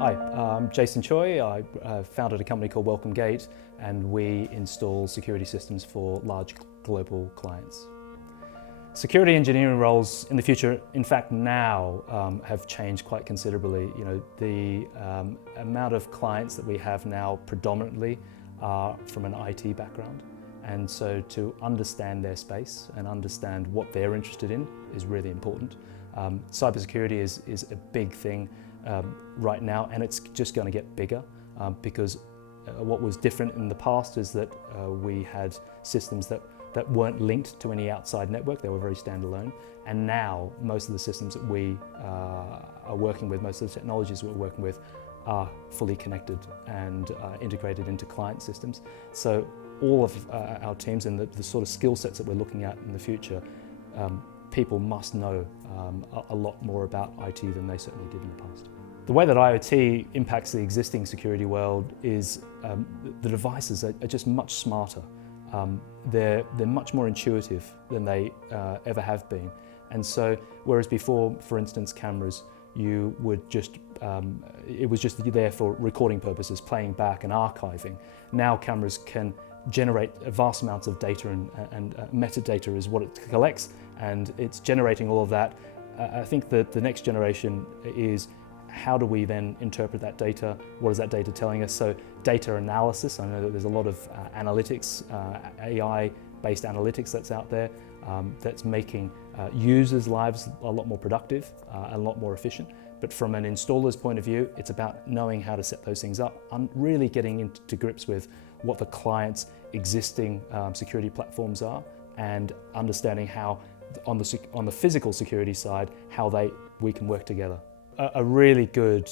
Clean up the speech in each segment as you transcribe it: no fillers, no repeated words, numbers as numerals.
Hi, I'm Jason Choy. I founded a company called Welcome Gate, and we install security systems for large global clients. Security engineering roles in the future, in fact now, have changed quite considerably. You know, the amount of clients that we have now predominantly are from an IT background, and so to understand their space and understand what they're interested in is really important. Cybersecurity is a big thing right now, and it's just going to get bigger because what was different in the past is that we had systems that weren't linked to any outside network. They were very standalone, and now most of the systems that we are working with, most of the technologies we're working with are fully connected and integrated into client systems. So all of our teams and the sort of skill sets that we're looking at in the future, people must know a lot more about IT than they certainly did in the past. The way that IoT impacts the existing security world is the devices are just much smarter. They're much more intuitive than they ever have been. And so, whereas before, for instance, cameras, you would just, it was just there for recording purposes, playing back and archiving. Now cameras can generate vast amounts of data, and metadata is what it collects, and it's generating all of that. I think that the next generation is how do we then interpret that data? What is that data telling us? So data analysis, I know that there's a lot of analytics, AI-based analytics that's out there that's making users' lives a lot more productive, a lot more efficient. But from an installer's point of view, it's about knowing how to set those things up and really getting into grips with what the client's existing security platforms are, and understanding how, on the physical security side, how we can work together. A really good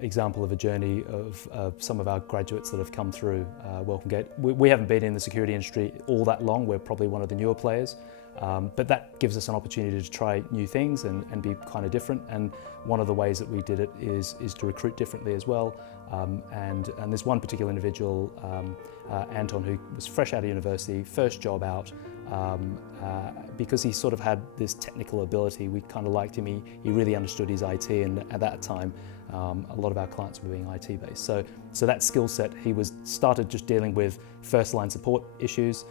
example of a journey of some of our graduates that have come through Welcome Gate. We haven't been in the security industry all that long. We're probably one of the newer players, but that gives us an opportunity to try new things and be kind of different. And one of the ways that we did it is to recruit differently as well. And there's one particular individual, Anton, who was fresh out of university, first job out. Because he sort of had this technical ability, we kind of liked him. He really understood his IT, and at that time a lot of our clients were being IT based. So that skill set, he started just dealing with first line support issues.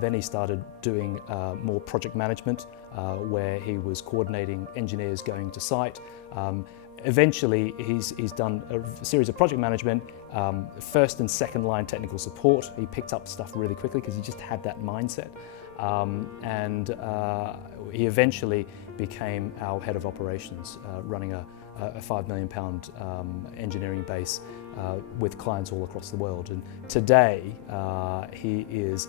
Then he started doing more project management, where he was coordinating engineers going to site. Eventually, he's done a series of project management, first and second line technical support. He picked up stuff really quickly because he just had that mindset. And he eventually became our head of operations, running a £5 million engineering base with clients all across the world. And today, he is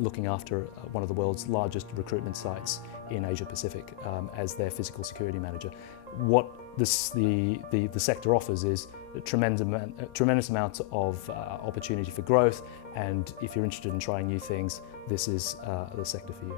looking after one of the world's largest recruitment sites in Asia Pacific as their physical security manager. What the sector offers is a tremendous amount of opportunity for growth, and if you're interested in trying new things, this is the sector for you.